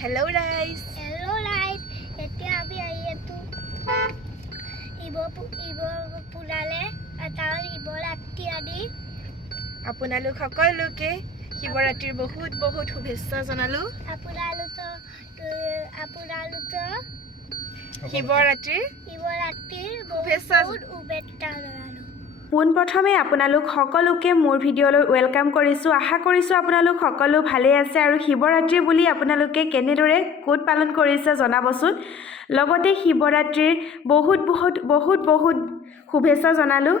Hello guys. Hello guys. এতিয়া আমি আহি আছো পুলালে আটাৰ শিৱৰাত্ৰি আদি আপোনালোক সকলোকে শিৱৰাত্ৰিৰ বহুত বহুত শুভেচ্ছা জনালো। আপোনালোক শিৱৰাত্ৰিৰ শুভেচ্ছা জনালো। পোনপ্ৰথমে আপোনালোক সকলোকে মোৰ ভিডিঅ'লৈ ৱেলকাম কৰিছোঁ। আশা কৰিছোঁ আপোনালোক সকলো ভালে আছে আৰু শিৱৰাত্ৰি বুলি আপোনালোকে কেনেদৰে ক'ত পালন কৰিছে জনাবচোন। লগতে শিৱৰাত্ৰিৰ বহুত বহুত বহুত বহুত শুভেচ্ছা জনালোঁ।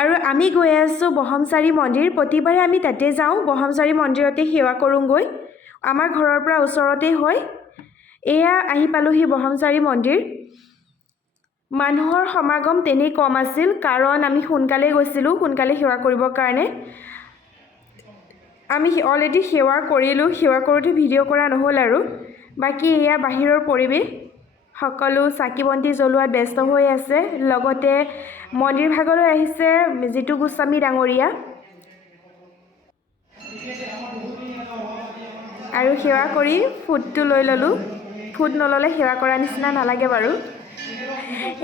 আৰু আমি গৈ আছোঁ বহমচাৰী মন্দিৰ। প্ৰতিবাৰে আমি তাতে যাওঁ, বহমচাৰী মন্দিৰতে সেৱা কৰোঁগৈ। আমাৰ ঘৰৰ পৰা ওচৰতেই হয়। এয়া আহি পালোহি বহমচাৰী মন্দিৰ। মানুহৰ সমাগম তেনেই কম আছিল, কাৰণ আমি সোনকালে গৈছিলোঁ, সোনকালে সেৱা কৰিবৰ কাৰণে। আমি অলৰেডি সেৱা কৰিলোঁ, সেৱা কৰোঁতে ভিডিঅ' কৰা নহ'ল আৰু। বাকী এয়া বাহিৰৰ পৰিৱেশ, সকলো চাকি বন্তি জ্বলোৱাত ব্যস্ত হৈ আছে। লগতে মন্দিৰ ভাগলৈ আহিছে জিতু গোস্বামী ডাঙৰীয়া। আৰু সেৱা কৰি ফুটটো লৈ ল'লোঁ। ফুট নল'লে সেৱা কৰা নিচিনা নালাগে বাৰু।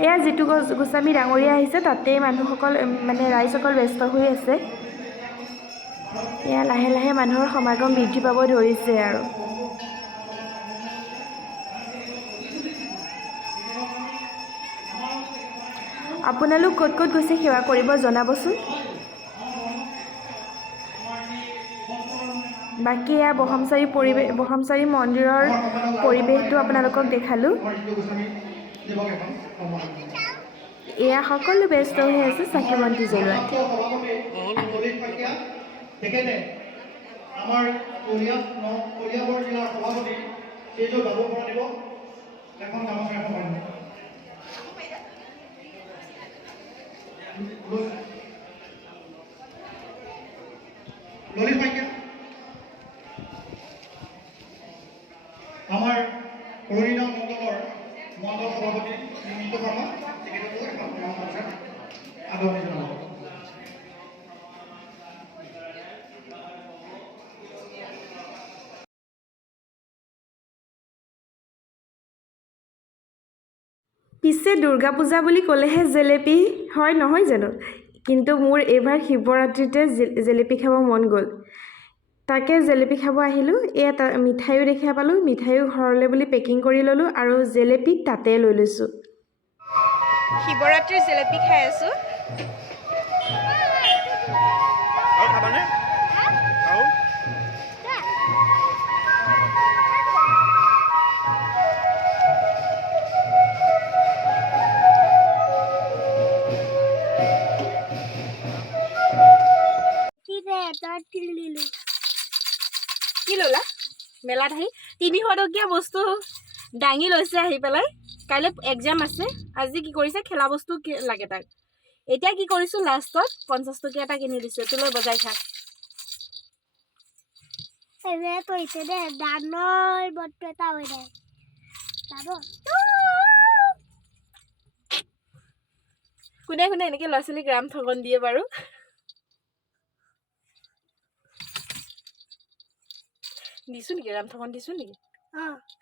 এয়া জিতু গোস্বামী ডাঙৰীয়া আহিছে, তাতেই মানুহসকল মানে ৰাইজসকল ব্যস্ত হৈ আছে। এয়া লাহে লাহে মানুহৰ সমাগম বৃদ্ধি পাব ধৰিছে আৰু। আপোনালোক ক'ত ক'ত গৈছে সেৱা কৰিব জনাবচোন। বাকী এয়া বহমচাৰী মন্দিৰৰ পৰিৱেশটো আপোনালোকক দেখালোঁ। এয়া সকলো ব্যস্ত হৈ আছে চাকি বন্তি জ্বলোৱাত। আমাৰ অৰিণা মণ্ডলৰ মণ্ডল সভাপতি শ্ৰী মিতু শৰ্মা তেখেতকো এখন আদৰণি জনাব। পিছে দুৰ্গা পূজা বুলি ক'লেহে জেলেপি হয় নহয় জানো? কিন্তু মোৰ এইবাৰ শিৱৰাত্ৰিতে জেলেপি খাব মন গ'ল। তাকে জেলেপি খাব আহিলোঁ। এয়া মিঠাইও দেখা পালোঁ, মিঠাইও ঘৰলৈ বুলি পেকিং কৰি ল'লোঁ আৰু জেলেপি তাতে লৈ লৈছোঁ। শিৱৰাত্ৰিৰ জেলেপি খাই আছোঁ। কি ল'লা? মেলাত আহি 300 টকীয়া বস্তু দাঙি লৈছে আহি পেলাই। কাইলৈ এক্সাম আছে, আজি কি কৰিছে খেলা বস্তু লাগে তাক। এতিয়া কি কৰিছোঁ, লাষ্টত 50 টকীয়া এটা কিনি দিছোঁ, এইটো লৈ বজাই থাক। কোনে কোনে এনেকৈ ল'ৰা ছোৱালীক ৰাম ঠগন দিয়ে বাৰু? দিছোঁ নেকি ৰাম ঠগন দিছোঁ নেকি?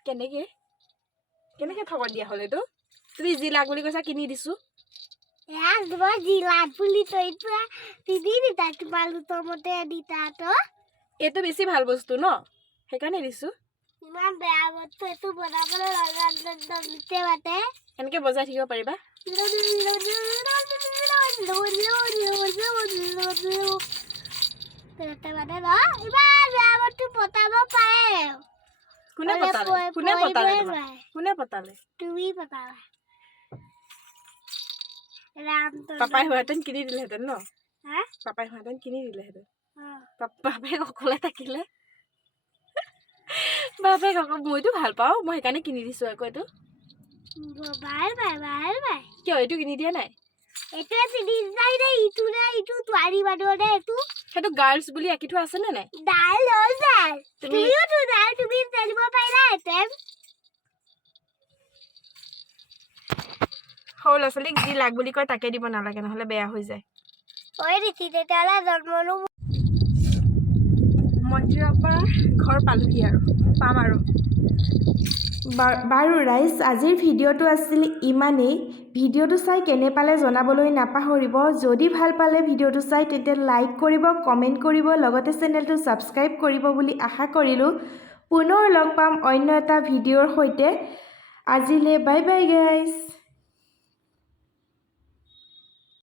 কেনেকৈ ঠগন দিয়া হ'ল এইটো? তুমি যি লাগ বুলি কৈছা কিনি দিছোঁ। এইটো বেছি ভাল বস্তু ন, সেইকাৰণে দিছোঁ। ইমান বেয়া বস্তু এইটো বনাবলৈ এনেকৈ বজাই থাকিব পাৰিবা। কোনে পতালে? তুমি পতালা। পাপাই হোৱাহেঁতেন কিনি দিলেহেঁতেন ন? পাপাই হোৱাহেঁতেন কিনি দিলেহেঁতেন। বাপেক অকলে থাকিলে মইতো ভাল পাওঁ, মই সেইকাৰণে কিনি দিছোঁ আকৌ। এইটো কিয় এইটো কিনি দিয়া নাই? সেইটো গাৰ্লছ বুলি আঁকি থোৱা আছে নে নাই? সৰু ল'ৰা ছোৱালীক যি লাগ বুলি কয় তাকে দিব নালাগে, নহ'লে বেয়া হৈ যায়। মন্দিৰৰ পৰা ঘৰ পালোহি আৰু পাম আৰু বাৰু ৰাইজ আজিৰ ভিডিঅ'টো আছিল ইমানেই ভিডিঅ'টো চাই কেনে পালে জনাবলৈ নাপাহৰিব যদি ভাল পালে ভিডিঅ'টো চাই তেন্তে লাইক কৰিব কমেণ্ট কৰিব লগতে চেনেলটো ছাবস্ক্ৰাইব কৰিব বুলি আশা কৰিলোঁ পুনৰ লগ পাম অন্য এটা ভিডিঅ'ৰ সৈতে আজিলৈ বাই বাই গাইজ